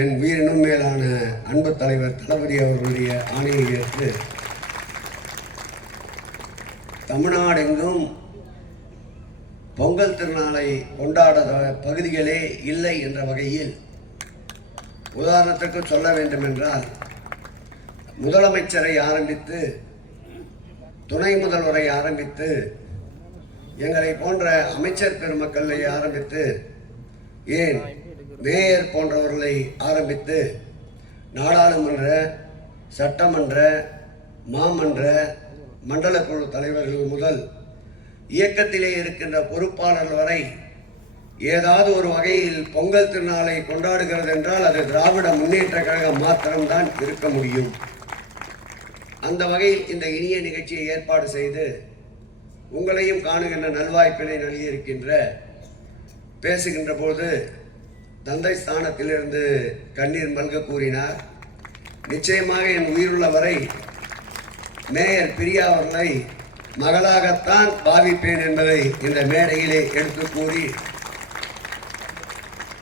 என் உயிரினும் மேலான அன்பு தலைவர் தளபதி அவர்களுடைய ஆணையை ஏற்று தமிழ்நாடெங்கும் பொங்கல் திருநாளை கொண்டாடாத பகுதிகளே இல்லை என்ற வகையில் உதாரணத்திற்கு சொல்ல வேண்டுமென்றால் முதலமைச்சரை ஆரம்பித்து துணை முதல்வரை ஆரம்பித்து எங்களை போன்ற அமைச்சர் பெருமக்களை ஆரம்பித்து ஏன் மேயர் போன்றவர்களை ஆரம்பித்து நாடாளுமன்ற சட்டமன்ற மாமன்ற மண்டல குழு தலைவர்கள் முதல் இயக்கத்திலே இருக்கின்ற பொறுப்பாளர்கள் வரை ஏதாவது ஒரு வகையில் பொங்கல் திருநாளை கொண்டாடுகிறது என்றால் அது திராவிட முன்னேற்ற கழகம் மாத்திரம்தான் இருக்க முடியும். அந்த வகையில் இந்த இனிய நிகழ்ச்சியை ஏற்பாடு செய்து உங்களையும் காணுகின்ற நல்வாய்ப்பினை நல்கியிருக்கின்ற பேசுகின்ற போது தந்தை ஸ்தானத்திலிருந்து கண்ணீர் மல்க கூறினார். நிச்சயமாக என் உயிருள்ள வரை மேயர் பிரியா அவர்களை மகளாகத்தான் பாவிப்பேன் என்பதை இந்த மேடையிலே எடுத்து கூறி